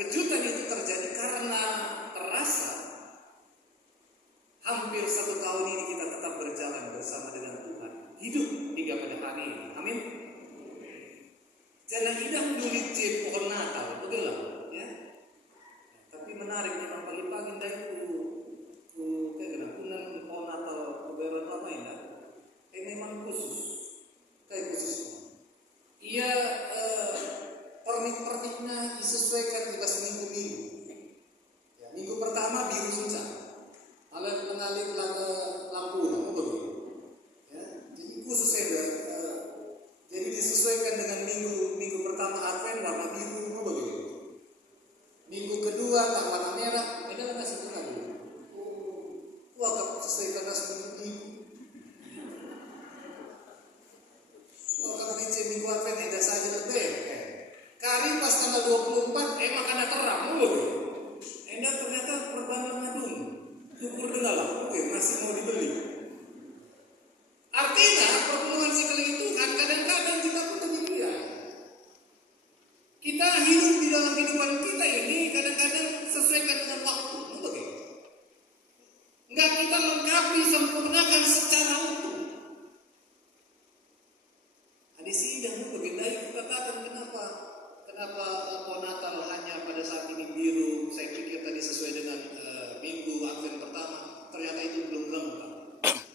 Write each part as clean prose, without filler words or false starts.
kejutan itu terjadi karena terasa hampir 1 tahun ini kita tetap berjalan bersama dengan Tuhan, hidup hingga pada hari ini. Amin. Jangan indah dulit pohon Natal, betul lah, ya. Tapi menarik memang pagi-pagi itu kayak kunan pohon Natal beberapa lama ya. Memang khusus, kayak khusus. Ia pernik-perniknya disesuaikan juga seminggu-minggu. Ya, minggu pertama biru suca, mengalir lampu, begitu. Ya, jadi khusus jadi disesuaikan dengan minggu pertama Advent warna biru, begitu. Minggu kedua tak warna merah, beda kasih tengah dulu. Wah, tak sesuaikan seminggu. Kalau minggu Advent ada saja lebih. Kari pas tanggal 24 makanan terang, ternyata perban ngadung, syukur dengar lah, masih mau dibeli. Artinya perpuluhan sikil itu kan kadang-kadang kita pun demikian. Kita hidup di dalam kehidupan kita ini kadang-kadang sesuaikan dengan waktu, begitu. Enggak kita lengkapi sempurnakan secara utuh. Di sini yang begitu katakan kenapa pohon Natal hanya pada saat ini biru. Saya pikir tadi sesuai dengan minggu Advent pertama, ternyata itu belum lengkap.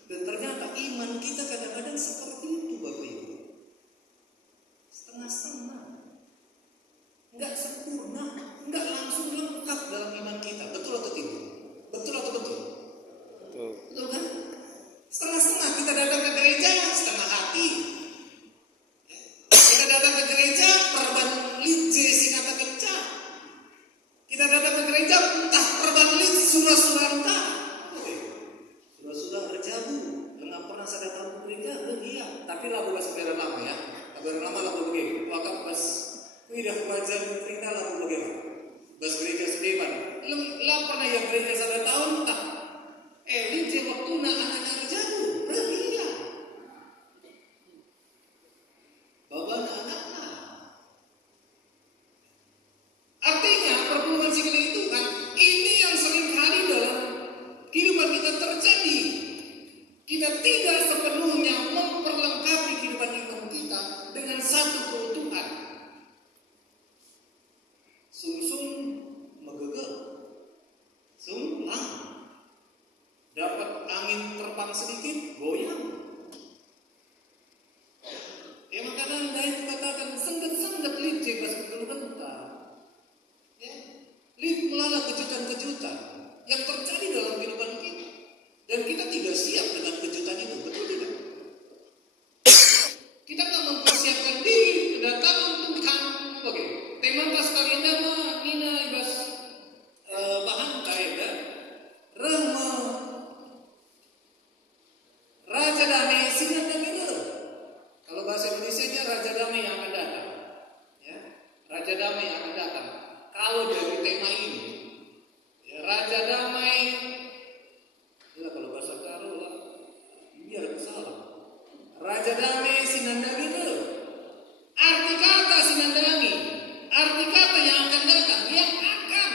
Dan ternyata iman kita kadang-kadang seperti itu, Bapak Ibu. Setengah-setengah, enggak sempurna, enggak langsung lengkap dalam iman kita. Betul atau tidak? Betul atau betul? Betul. Betul kan? Setengah-setengah, kita datang ke gereja setengah hati. Kita datang ke gereja perban lidje si kata kencang. Kita datang ke gereja entah perban lid surah-surah entah. Surah-surah berjabu. Enggak pernah saya datang ke gereja, iya. Tapi lagu bahasa Barat lama ya. Barat lama lagu begini. Waktu pas tidak belajar cerita lagu bagaimana. Bahasa gereja Sudirman. Lah pernah yang gereja 1 tahun entah. Lidje waktu anak-anak berjabu. Iya. Bawa anak-anak. Artinya perpuluhan sikil itu kan ini yang seringkali dalam kehidupan kita terjadi. Kita tidak sepenuhnya memperlengkapi kehidupan iman kita dengan satu keutuhan. Sung-sung megegel, sung-lang. Dapat angin terbang sedikit, goyang. Kadang itu katakan sengget-sengget lidje pas betul bentar. Ya, lid melala kejutan-kejutan yang terjadi dalam kehidupan kita, dan kita tidak siap dengan kejutan itu, betul tidak? Kita nggak mempersiapkan diri kedatangan Tuhan. Oke, tema pas kalian nama Nina ibas bahan kaida Rama Raja Damai Sinar Damai. Kalau bahasa Indonesia-nya Raja Damai yang akan datang, ya, Raja Damai yang akan datang. Kalau dari tema ini, ya, Raja Damai, ya kalau bahasa Karo lah, biar salah. Raja Damai Sinandagina. Arti kata Sinandangi, arti kata yang akan datang, yang akan.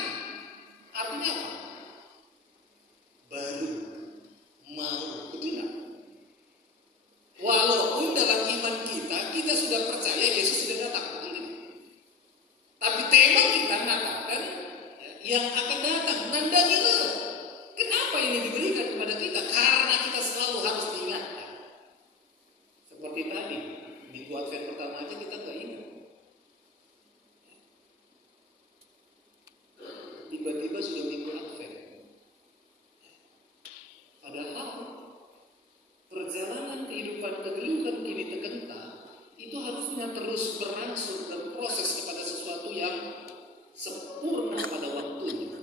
Artinya apa? Baru, mau, betul tak? Walaupun dalam iman kita sudah percaya Yesus sudah datang, betul tidak? Tapi tema kita mengatakan yang akan datang, nandangila. Kenapa ini diberikan kepada kita? Karena kita selalu harus diingatkan. Seperti tadi, minggu Advent pertama aja kita nggak ingat. Tiba-tiba sudah minggu Advent. Padahal perjalanan kehidupan kegeluhan ini tekenta itu harusnya terus berangsur dan proses kepada sesuatu yang sempurna pada waktunya.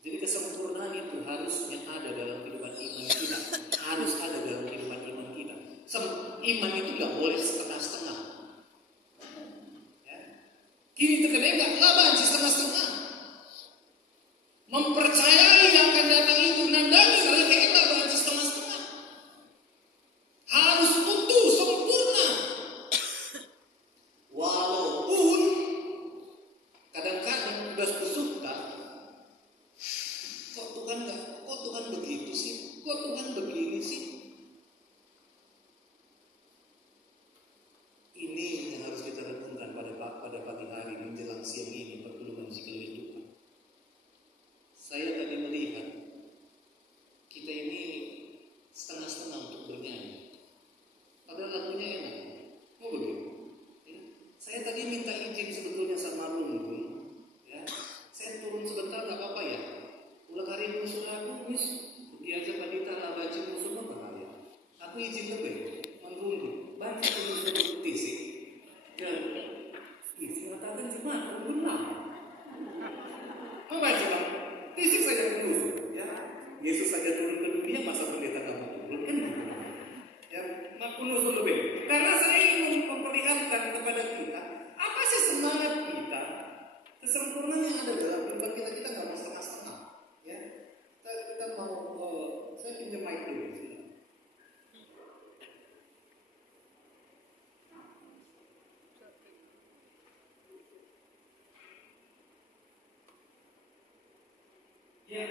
Jadi kesempurnaan itu harusnya ada dalam kehidupan iman kita, harus ada dalam kehidupan iman kita. Iman itu nggak boleh setengah-setengah. Ya. Kini terkadang nggak banci setengah-setengah. Mempercayai yang akan datang itu nandani kalau kita banci setengah-setengah. Harus utuh sempurna. Walaupun harus kita renungkan pada pagi hari menjelang siang ini perlindungan sekeliling Tuhan. Saya tadi melihat kita ini setengah-setengah untuk bernyanyi, padahal lagunya enak. Oh begitu. Ya. Saya tadi minta izin sebetulnya sama Rung, ya. Saya turun sebentar nggak apa-apa ya. Ulang hari musuh aku, mis. Dia aja Padita lah baca musuh bahaya. Aku izin lebih, menunggu. Banyak yang berbukti sih. Ya, isi katakan cuma benar. Mau baca bang? Fisik saja musuh. Ya, Yesus saja turun ke dunia, masa pendeta kamu turun kan? Ya, aku musuh lebih. Karena saya ingin memperlihatkan kepada kita apa sih semangat kita, kesempurnaan yang ada dalam kehidupan kita. Kita nggak mau setengah-setengah. Ya, kita mau. Saya pinjam mic dulu. Ya,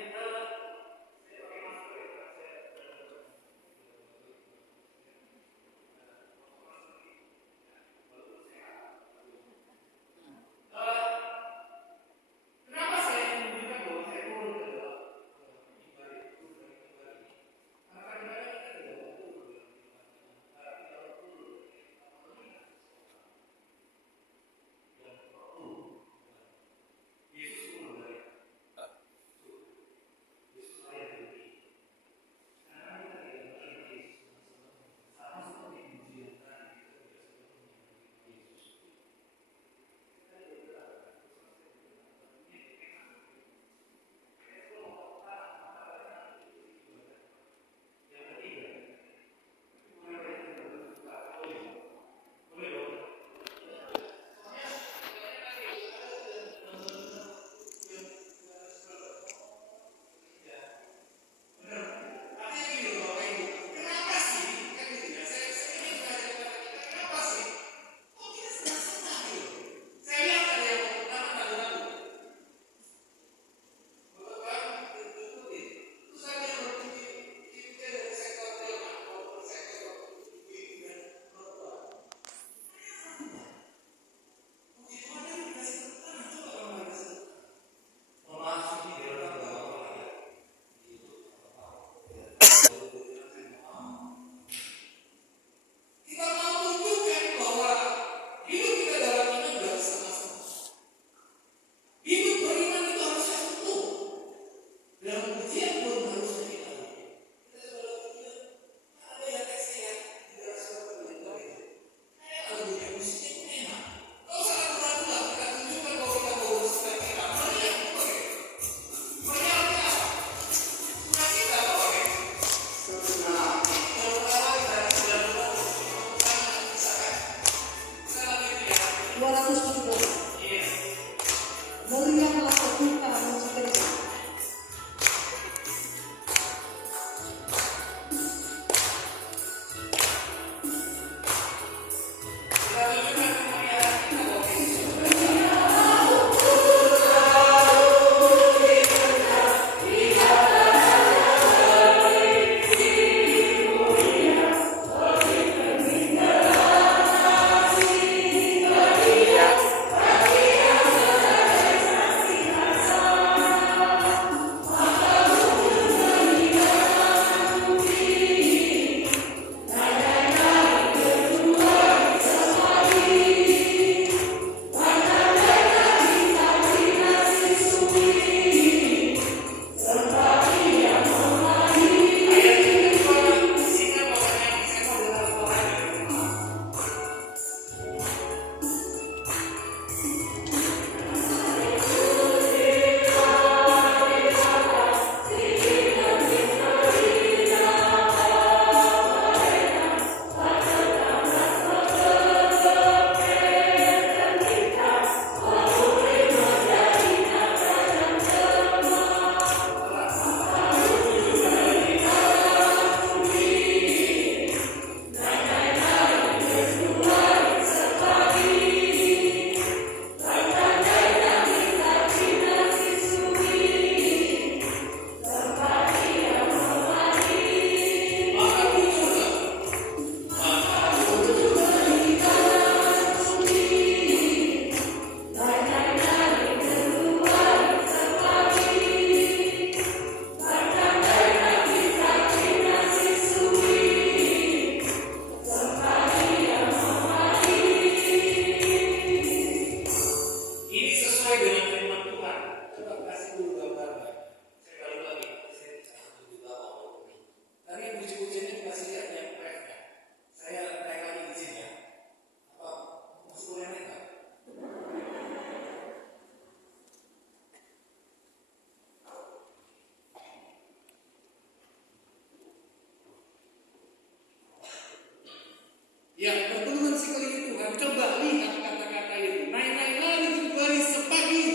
Tuhan, coba lihat kata-kata itu. Naik-naik kembali sepagi.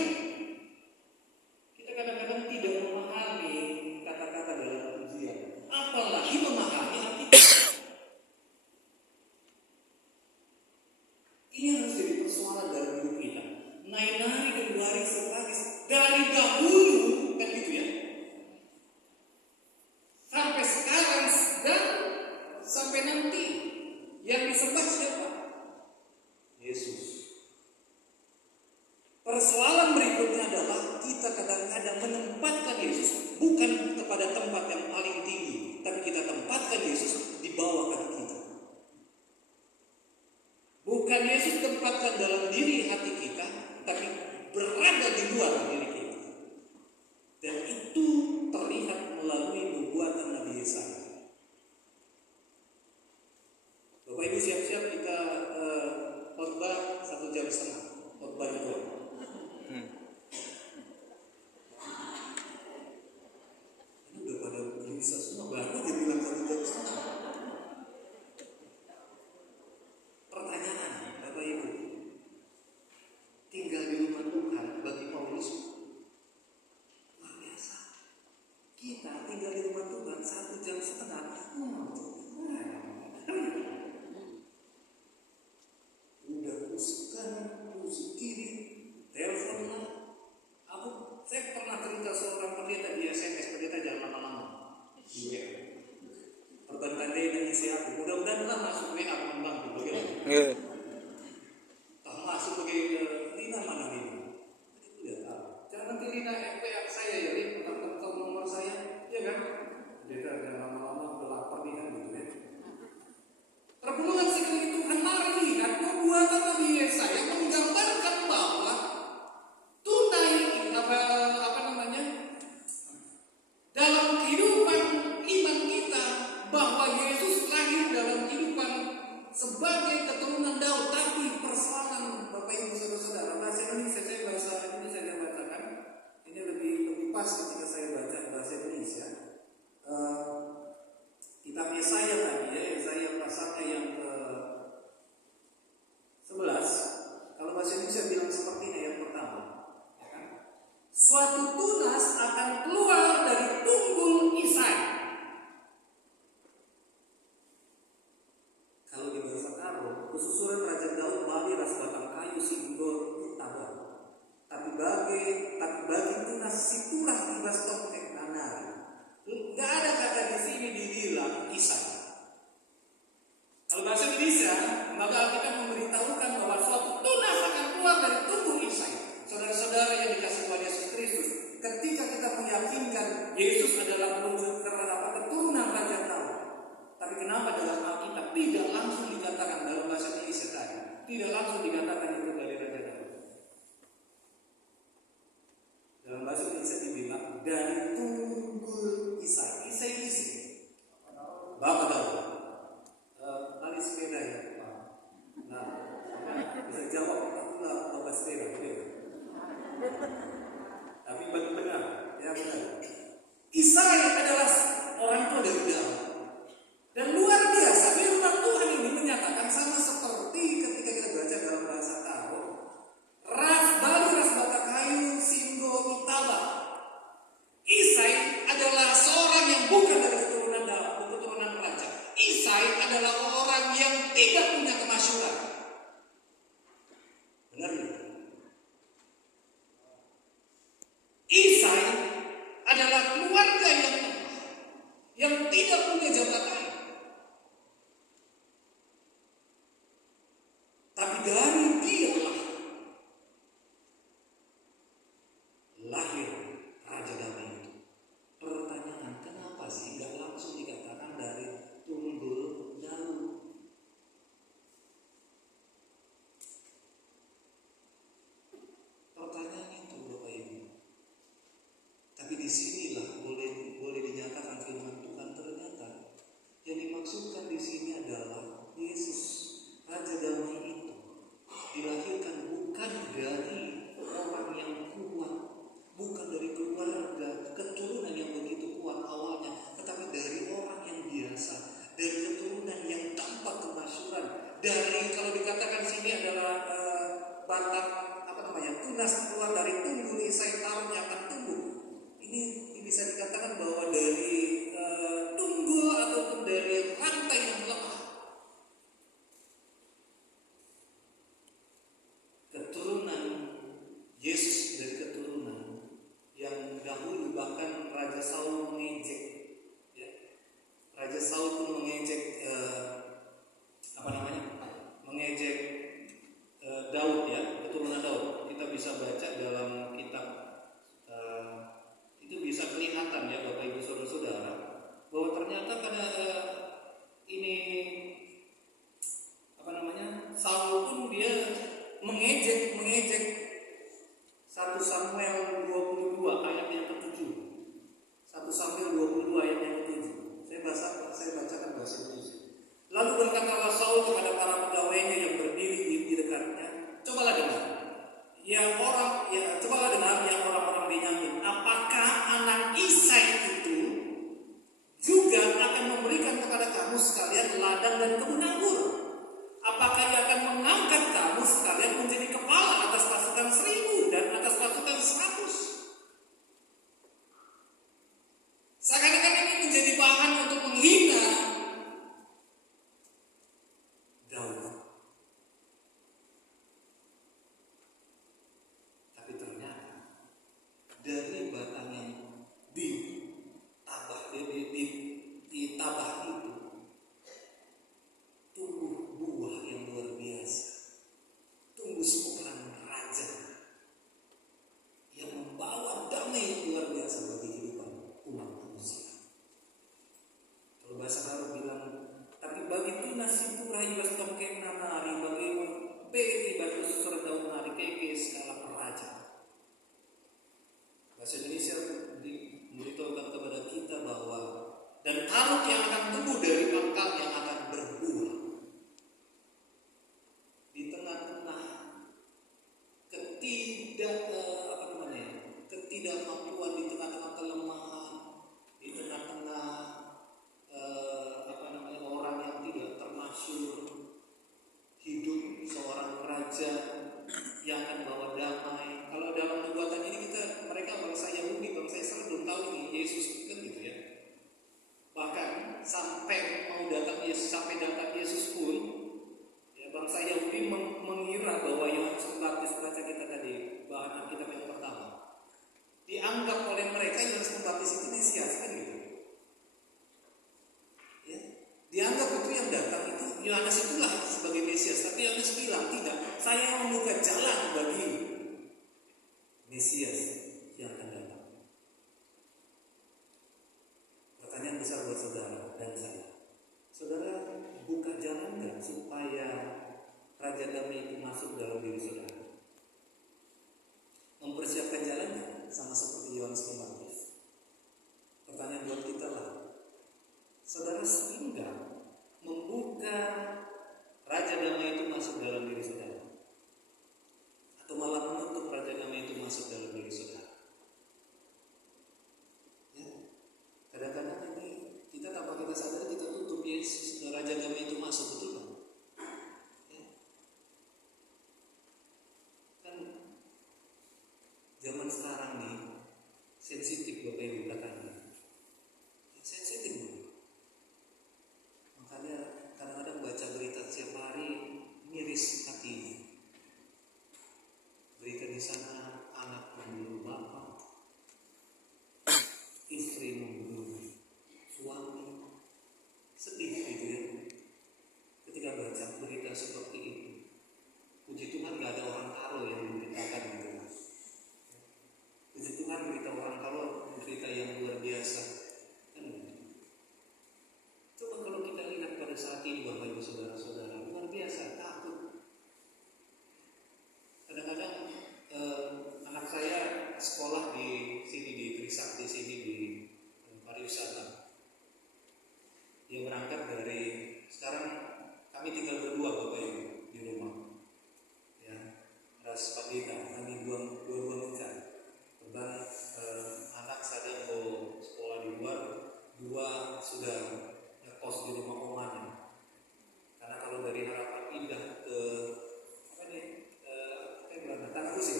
Kita kadang-kadang tidak memahami kata-kata dalam pujian, apalagi memahami arti. Ini harus jadi persoalan dalam hidup kita. Naik-naik kembali sepagi dari dahulu, kan gitu ya. Sampai sekarang dan sampai nanti yang disembah siapa? Yesus. Persoalan berikutnya adalah kita kadang-kadang menempatkan Yesus bukan kepada tempat yang paling tinggi, tapi kita tempatkan Yesus di bawah kaki kita. Bukan Yesus tempatkan dalam diri hati kita, tapi berada di luar diri kita. Dan itu terlihat melalui nubuatan Nabi Yesaya. Bapak Ibu siap-siap kita khotbah 1,5 jam khotbah itu. Ini udah pada bisa semua, baru dibilang 1,5 jam. Pertanyaan Bapak Ibu, tinggal di rumah Tuhan bagi Paulus luar biasa. Kita tinggal di rumah Tuhan 1,5 jam. Udah pusing kiri, telepon lah. Saya pernah cerita seorang pendeta di SMS, pendeta jangan lama-lama. Iya. Perbankan dia dan isi aku. Mudah-mudahan lah masuk WA pengembang gitu. Tak masuk bagi Lina mana ini? Jangan nanti Lina WA saya ya, Lina tahu nomor saya, ya kan? Pendeta jangan lama-lama udah lapar nih kan gitu ya. Perpuluhan sekali Tuhan mari lihat nubuatan Nabi Yesaya menggambarkan bahwa tunai dalam kehidupan iman kita bahwa Yesus lahir dalam kehidupan sebagai keturunan Daud. Tapi persoalan Bapak Ibu saudara-saudara, bahasa Indonesia saya bacakan. Ini lebih pas ketika saya baca bahasa Indonesia. Kitab Yesaya tadi ya, Yesaya pasalnya yang ke-11. Kalau bahasa Indonesia bilang seperti ini ayat pertama, ya kan? Suatu tunas akan keluar dari tunggul Isai. Kalau di bahasa Karo, kesusuran Raja Daud bali ras batang kayu singgol tabor. Tapi bagi tunas situlah tibas tongkek nanari. Tidak ada kata di sini dibilang Isai. Kalau bahasa Indonesia, maka kita memberitahukan bahwa suatu tunas akan keluar dari tubuh Isai. Saudara-saudara yang dikasih Tuhan Yesus Kristus, batang tunas keluar dari tumbuh niscaya taruhnya akan tumbuh. Ini bisa dikatakan bahwa dari tunggul ataupun dari rantai yang lemah. Keturunan Yesus dari keturunan yang dahulu bahkan Raja Saul mengejek, ya. Raja Saul pun mengejek mengejek Daud, ya, keturunan Daud. Kita bisa baca dalam kitab itu bisa kelihatan, ya, Bapak Ibu Saudara-saudara, bahwa ternyata pada ini Saul pun dia mengejek 1 Samuel 22 ayat yang ke-7. 1 Samuel 22 ayat yang ke-7. Saya bacakan bahasa Indonesia. Lalu berkatalah Saul kepada para pegawainya yang berdiri di dekatnya, cobalah dengar, orang-orang Benyamin, apakah anak Isai itu juga akan memberikan kepada kamu sekalian ladang dan kebun anggur? Apakah ia akan mengangkat kamu sekalian menjadi kepala atas pasukan 1000 dan atas pasukan 100? Seakan-akan ini menjadi bahan untuk menghina Daud. Tapi ternyata dari batang yang ditabah itu tumbuh buah yang luar biasa, tumbuh seorang raja yang membawa damai yang luar biasa bagi kehidupan umat manusia. Kalau bahasa Arab bilang, tapi bagi tunas itu rayu wastom kenanari bagi beri bagi susur daun nari keke skala peraja. Bahasa Indonesia memberitahukan kepada kita bahwa dan taruk yang akan tumbuh dari pangkal yang akan berbuah di tengah-tengah ketidakmampuan, di tengah-tengah kelemahan, di tengah-tengah orang yang tidak termasyur, hidup seorang raja yang akan bawa damai. Kalau dalam nubuatan ini mereka bangsa Yahudi, bangsa Israel belum tahu ini Yesus, kan gitu ya. Bahkan sampai datang Yesus pun, ya, bangsa Yahudi mengira bahwa Yohanes Pembaptis, baca kita tadi bahan Alkitab yang pertama, dianggap oleh mereka Yohanes Pembaptis itu Mesias, kan gitu. Ya, dianggap itu yang datang itu Yohanes itulah sebagai Mesias, tapi Yohanes bilang tidak, saya membuka jalan bagi Mesias yang akan datang. Pertanyaan besar buat saudara dan saya, saudara buka jalan nggak supaya Raja Damai itu masuk dalam diri saudara? Mempersiapkan jalan nggak? Sama seperti Yohanes Pembaptis. Pertanyaan buat kita lah, saudara sering nggak membuka Raja Damai itu masuk dalam diri saudara? Atau malah menutup Raja Damai itu masuk dalam diri saudara? Ya, kadang-kadang ini kita tanpa kita sadar kita tutup Yesus, Raja Damai itu masuk, betul kan? Ya. Kan zaman sekarang nih sensitif Bapak Ibu katanya. Sensitif. Makanya kadang-kadang baca berita setiap hari miris hati. Berita di sana anak membunuh bapak, istri membunuh suami. Sedih gitu ya. Ketika baca berita seperti itu. Puji Tuhan gak ada orang karo yang memberitakan gitu. Puji Tuhan berita orang karo berita yang luar biasa. Kan? Coba kalau kita lihat pada saat ini Bapak Ibu Saudara-saudara, luar biasa, takut. Kadang-kadang anak saya sekolah di sini di Trisakti sini di pariwisata. Dia berangkat dari, sekarang kami tinggal berdua Bapak Ibu di rumah. Ya, ras pagita kami dua mencari. Kebetulan anak saya mau sekolah di luar, 2 sudah ngekos di rumah omanya. Karena kalau dari Harapan pindah ke sih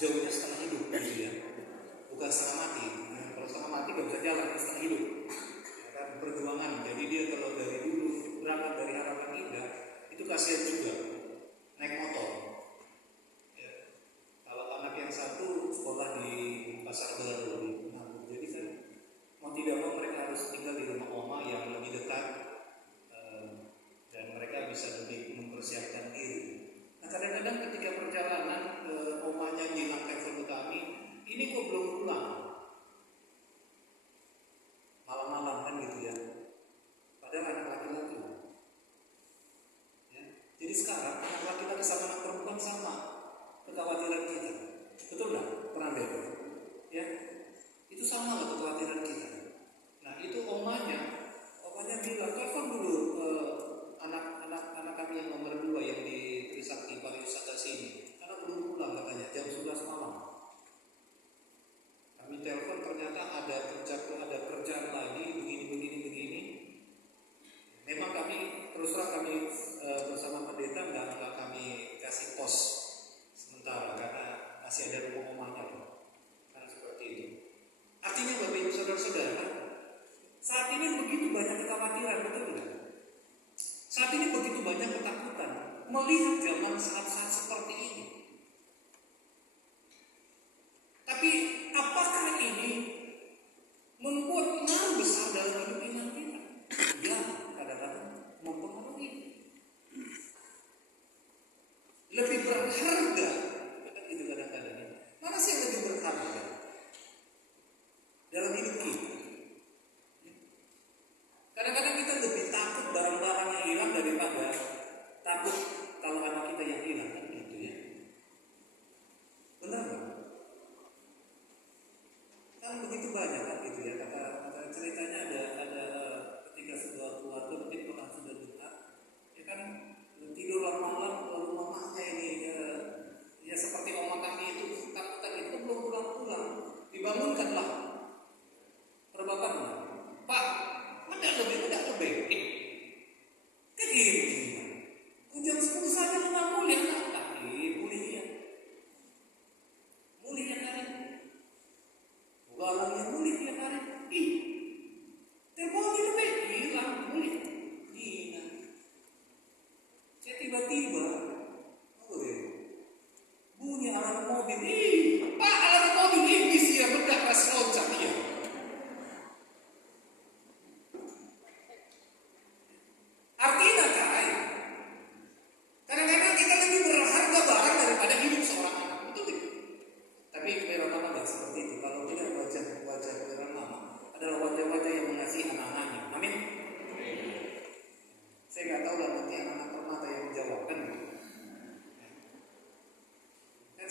jauhnya setengah hidup gitu ya, bukan setengah mati. Nah, kalau setengah mati gak bisa jalan, setengah hidup ya kan, perjuangan. Jadi dia kalau dari dulu berangkat dari Harapan Indah itu kasihan juga naik motor ya. Kalau anak yang satu sekolah di Pasar Baru di Manado, jadi kan mau tidak mau mereka harus tinggal di rumah oma yang lebih dekat, dan mereka bisa lebih mempersiapkan diri. Nah, kadang-kadang ketika perjalanan omanya bilang telepon ke kami, ini kok belum pulang, malam-malam kan gitu ya, padahal anak laki-laki ya. Jadi sekarang anak laki-laki sama anak perempuan sama kekhawatiran kita, betul nggak? Pernah dengar ya, itu sama lah kekhawatiran kita. Nah itu omanya bilang telepon dulu anak kami yang nomor 2 yang di Trisakti Pariwisata sini, karena belum pulang katanya jam 11 malam. Kami telepon, ternyata ada kerjaan lagi begini. Memang kami terus terang kami bersama pendeta nggak kami kasih pos sementara karena masih ada rumah omanya kan, seperti itu. Artinya Bapak Ibu Saudara-saudara, saat ini begitu banyak kekhawatiran, betul tidak? Saat ini begitu banyak ketakutan melihat zaman saat-saat seperti ini. Tapi apakah ini membuat pengaruh besar dalam hidup iman kita? Ya, kadang-kadang mempengaruhi. Lebih berharga, kan itu kadang-kadang. Mana sih yang lebih berharga dalam hidup kita? Kadang-kadang kita lebih takut barang-barang yang hilang daripada takut kalau anak kita yang hilang, kan gitu ya. Benar nggak? Kan begitu banyak kan gitu ya. Kata ceritanya ada ketika sebuah keluarga mungkin pernah sudah duka, ya kan, tidur malam lalu mamanya ini ya seperti oma kami itu takutan itu belum pulang-pulang, dibangunkanlah perbakannya, Pak, Mendak lebih kan gitu. Jam 10 saja nggak boleh apa? Boleh ya hari. Bukan yang boleh ya hari. Telepon lebih hilang boleh. Gila. Saya tiba-tiba, bunyi alarm mobil. Pak, alarm mobil ini sih ya bedak pas loncat ya. Artinya kadang-kadang kita lebih berharga barang daripada hidup seorang anak, betul tidak? Tapi kebenaran mama tidak seperti itu. Kalau tidak, wajah kebenaran mama adalah wajah-wajah yang mengasihi anak-anaknya. Amin. Saya nggak tahu lah nanti anak-anak permata yang menjawab kan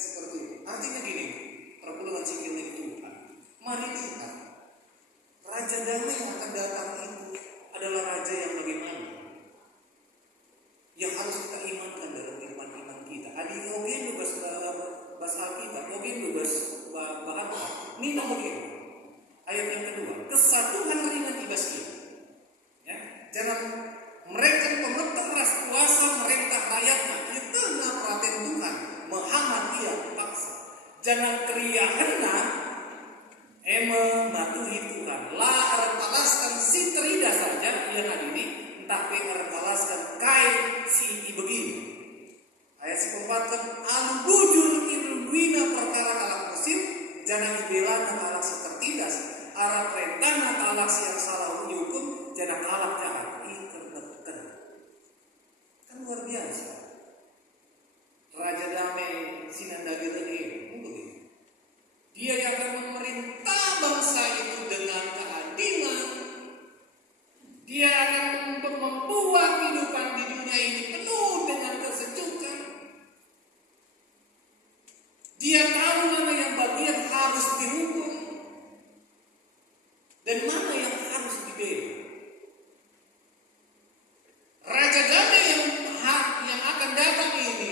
seperti itu. Artinya gini, perpuluhan sikil milik Tuhan. Mari lihat, Raja Damai yang akan datang itu adalah Raja yang bagaimana? Yang harus kita imankan dalam iman kita. Adi ogen bebas Alkitab, ogen bebas bahasa. Minta ogen. Ayat yang kedua, kesatuan ringan ibas kita. Ya, jangan mereka pemerintah ras kuasa merintah rakyatnya. Itu nggak perhatian Tuhan. Muhammad ia paksa. Jangan kriahena mematuhi Tuhan. La artalaskan si terida saja yang ada ini. Tapi artalaskan kain si begini. Ayat si pembatas alu bujur irwina perkara kalak musim. Jangan dibela kalak si tertindas. Arah perintah kalak si yang salah hukum. Jangan kalak jahat. Kan luar biasa. Raja Damai Sinandagir ini. Dia yang akan memerintah bangsa itu dengan keadilan. Dia akan membuat kehidupan di dunia ini penuh dengan kesejukan. Dia tahu mana yang bagian harus dihukum dan mana yang harus dibela. Raja Damai yang akan datang ini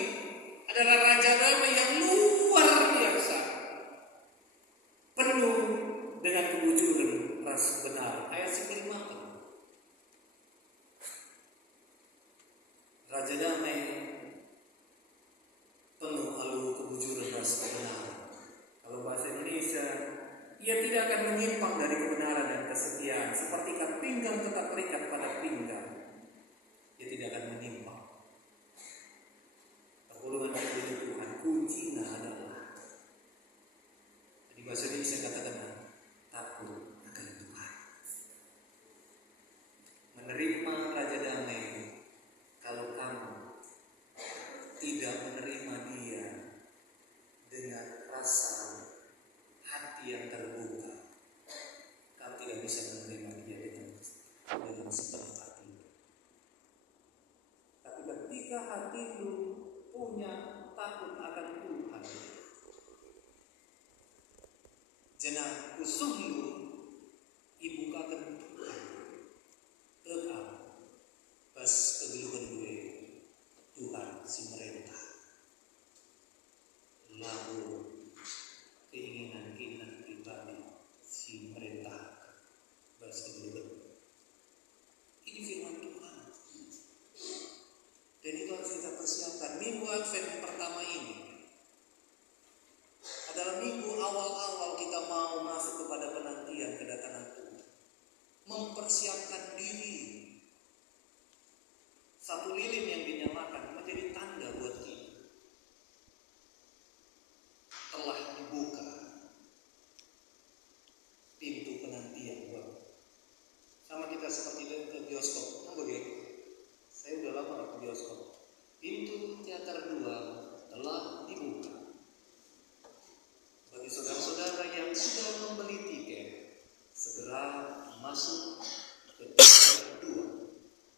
adalah Raja Damai yang luar biasa, penuh dengan kebujuran ras benar. Ayat 9. Raja Damai penuh halu kebujuran atas kebenaran. Kalau bahasa Indonesia, ia tidak akan menyimpang dari kebenaran dan kesetiaan. Seperti ikat pinggang tetap terikat pada pinggang, ia tidak akan menyimpang. Pertolongan dari Tuhan kuncinya adalah, di bahasa Indonesia katakan takut akan Tuhan. Menerima Raja Damai. Kalau kamu tidak menerima Dia dengan rasa hati yang terbuka, kamu tidak bisa menerima Dia dengan sepenuh hati. Tapi ketika hatimu punya takut akan Tuhan, jangan usungmu ibukakan Tuhan, tetap pas kegeluhan gue Tuhan si merintah, lalu keinginan pribadi si merintah pas kegeluhan. Ini firman Tuhan, dan itu harus kita persiapkan. Minggu Advent pertama ini adalah minggu awal-awal kita mau masuk kepada penantian kedatangan Tuhan, mempersiapkan diri. Satu lilin yang dinyalakan menjadi tanda buat kita telah dibuka pintu penantian buat. Sama kita seperti ke bioskop, saya udah lama ke bioskop. Pintu teater 2 telah dibuka. Bagi saudara-saudara yang sudah membeli tiket, segera masuk ke teater 2.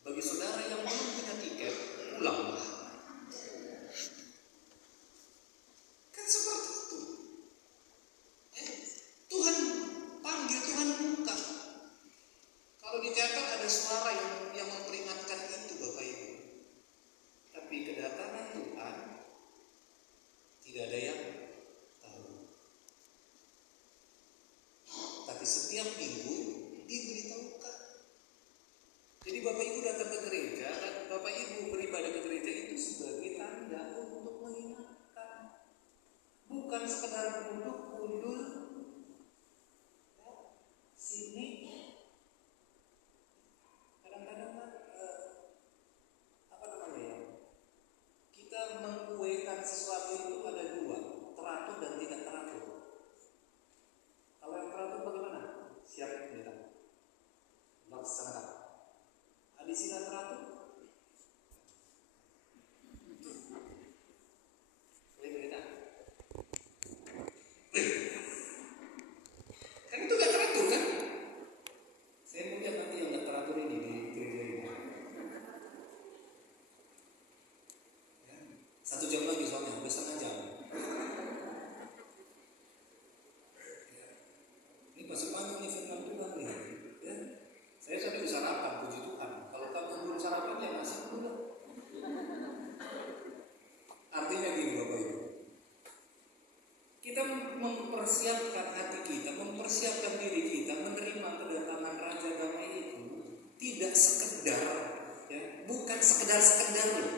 Bagi saudara yang belum punya tiket, pulanglah. Kan seperti itu. Tuhan panggil, Tuhan buka. Kalau di teater ada suara yang memperingatkan itu, Bapak Ibu. Tapi kedatangan Tuhan tidak ada yang tahu. Tapi setiap minggu diberitahukan. Jadi Bapak Ibu datang ke gereja dan Bapak Ibu beribadah ke gereja itu sebagai tanda untuk mengingatkan. Bukan sekedar duduk mundur sini. Kadang-kadang kita mengkuekan sesuatu itu ada dua, teratur dan tidak teratur. Kalau yang teratur bagaimana? Siap kita laksanakan. Di sini teratur. Kan itu gak teratur kan? Saya mau lihat nanti yang gak teratur ini di gereja ini. Ya, 1 jam lagi soalnya, udah setengah jam. Ya. Ini masih panjang nih firman Tuhan nih. Ya. Saya sudah sarapan, puji Tuhan. Kalau kamu belum sarapan ya masih dulu. Artinya gini Bapak Ibu, kita mempersiapkan hati kita, mempersiapkan diri kita menerima kedatangan Raja Damai itu tidak sekedar, ya, bukan sekedar loh.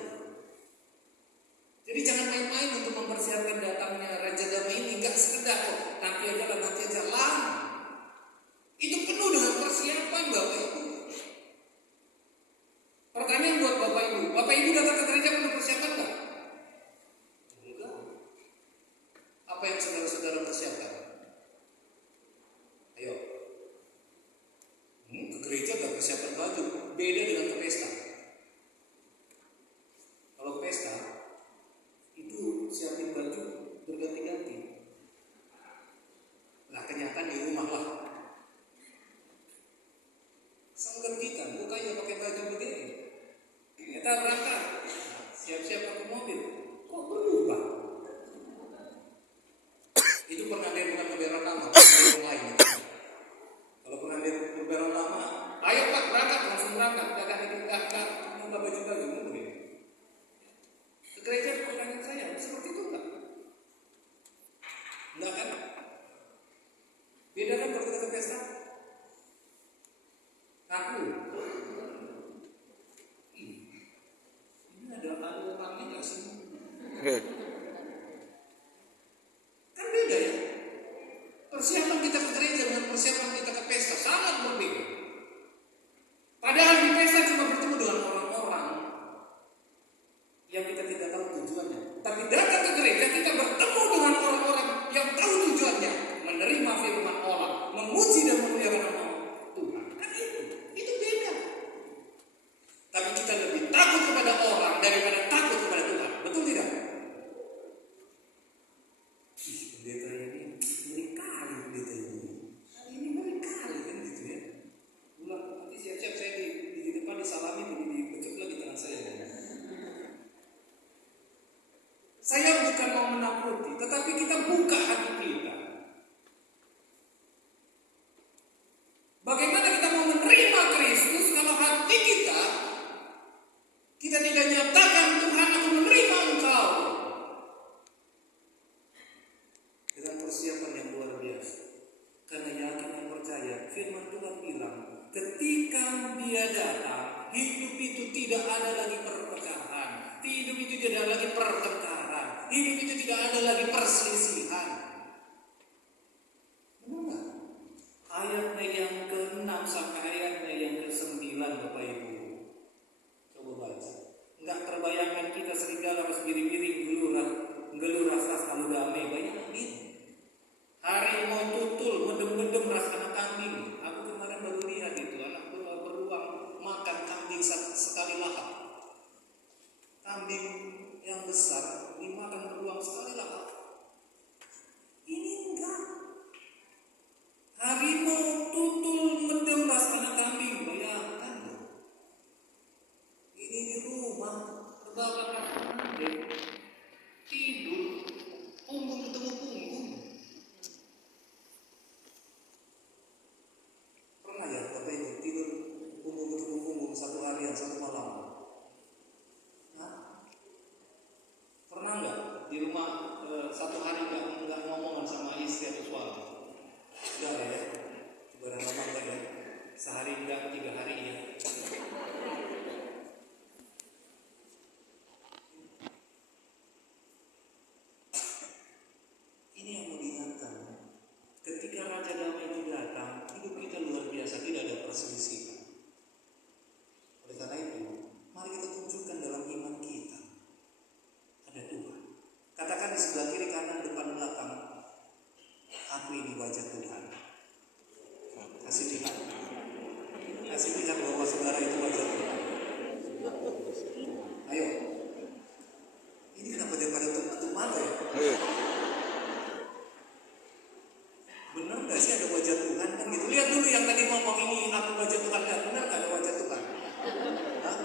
Jadi jangan main-main untuk mempersiapkan datangnya Raja Damai ini, nggak sekedar kok nanti aja lama. Itu penuh dengan persiapan Bapak Ibu. Pertanyaan buat Bapak Ibu datang ke gereja penuh persiapan nggak? Enggak. Apa yang saudara-saudara persiapkan? Ayo. Ke gereja gak persiapan baju, beda dengan ke pesta. Kalau pesta itu siapin baju berganti-ganti. Nah kenyataan di rumah lah. Sanggup kita, mukanya pakai baju begini. Kita berangkat, siap-siap pakai mobil. Kok berubah? Itu pernah lihat bukan lebaran lama, yang lain. Kalau pernah lihat lebaran lama, ayo Pak berangkat, langsung berangkat. Gak buka baju-baju mungkin. Ke gereja pertanyaan saya, seperti itu enggak? Enggak kan? Beda kan kalau kita Saya bukan mau menakuti, tetapi kita buka hati kita. Bagaimana kita mau menerima Kristus kalau hati kita tidak nyatakan Tuhan aku menerima Engkau dengan persiapan yang luar biasa. Karena yakin dan percaya firman Tuhan bilang, ketika Dia datang, hidup itu tidak ada lagi perpecahan, hidup itu tidak ada lagi pertengkaran, hidup itu tidak ada lagi perselisihan. Benar? Ayatnya yang ke-6 sampai ayatnya yang ke-9, Bapak Ibu. Coba baca. Enggak terbayangkan kita serigala harus biri-biri gelur rasa kalau damai. Banyak begini. Harimau tutul mendem-mendem rasa anak kambing. Aku kemarin baru lihat itu anak beruang makan kambing sekali lahap. Kambing yang besar dimakan beruang sekali lahap. Ini enggak. Harimau tutul mendem rasa anak kambing. Bayangkan. Ini di rumah terbakar rasa kambing. Tidur punggung ketemu punggung. Pernah ya Bapak Ibu tidur punggung ketemu punggung satu harian satu malam? Hah? Pernah nggak di rumah satu hari nggak ngomongan sama istri atau suami? Sudah ya, barang lama enggak ya? Sehari enggak, 3 hari ya. Ini yang mau diingatkan. Ketika Raja Damai itu datang, hidup kita luar biasa, tidak ada perselisihan. Oleh karena itu, mari kita tunjukkan dalam iman kita ada Tuhan. Katakan di sebelah kiri, kanan, depan, belakang, aku ini wajah Tuhan. Kasih lihat. Kasih lihat bahwa saudara itu wajah Tuhan. Ayo. Ini kenapa dia pada tutup mata ya? Benar gak sih ada wajah Tuhan kan gitu? Lihat dulu yang tadi ngomong ini aku wajah Tuhan kan? Benar gak ada wajah Tuhan? Hah?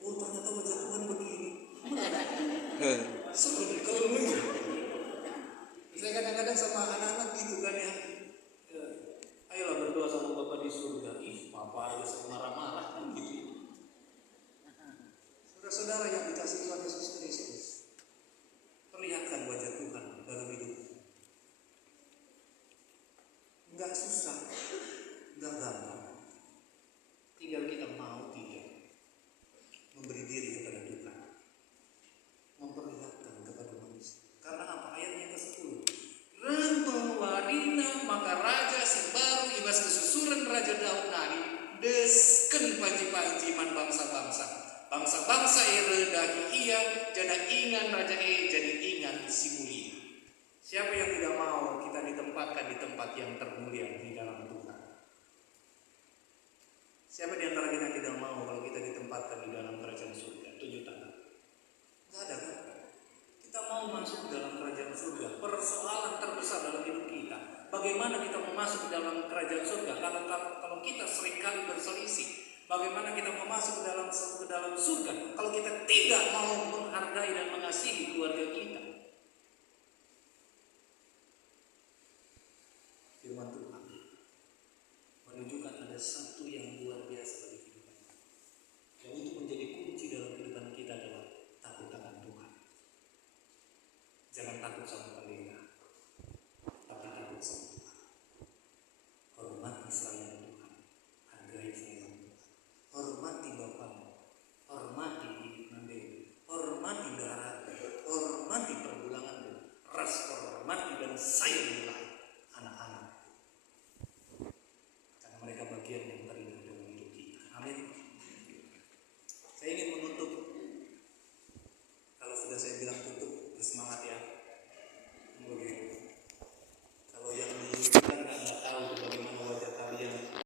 Oh ternyata wajah Tuhan begini. Seru kalau lu. Saya kadang-kadang sama anak-anak gitu kan ya. Ayolah berdoa sama Bapak di surga. Ih, Papa aja sering marah-marah kan gitu. Saudara-saudara yang dikasih Tuhan Yesus Kristus, perlihatkan wajah Tuhan dalam hidup. Enggak susah, enggak gampang. Tinggal kita mau tidak memberi diri kepada Tuhan, memperlihatkan kepada manusia. Karena apa? Ayatnya ke-10. Rentong warina maka raja si baru ibas kesusuran Raja Daud nari desken panji-panji man bangsa-bangsa. Bangsa-bangsa redahi ia jana ingan raja jadi ingan si mulia. Siapa yang tidak mau kita ditempatkan di tempat yang termulia di dalam Tuhan? Siapa di antara kita tidak mau kalau kita ditempatkan di dalam kerajaan surga? 7 tangan. Enggak ada kan? Kita mau masuk ke dalam kerajaan surga. Persoalan terbesar dalam hidup kita, bagaimana kita mau masuk ke dalam kerajaan surga? Kalau kita seringkali berselisih, bagaimana kita mau masuk ke dalam surga kalau kita tidak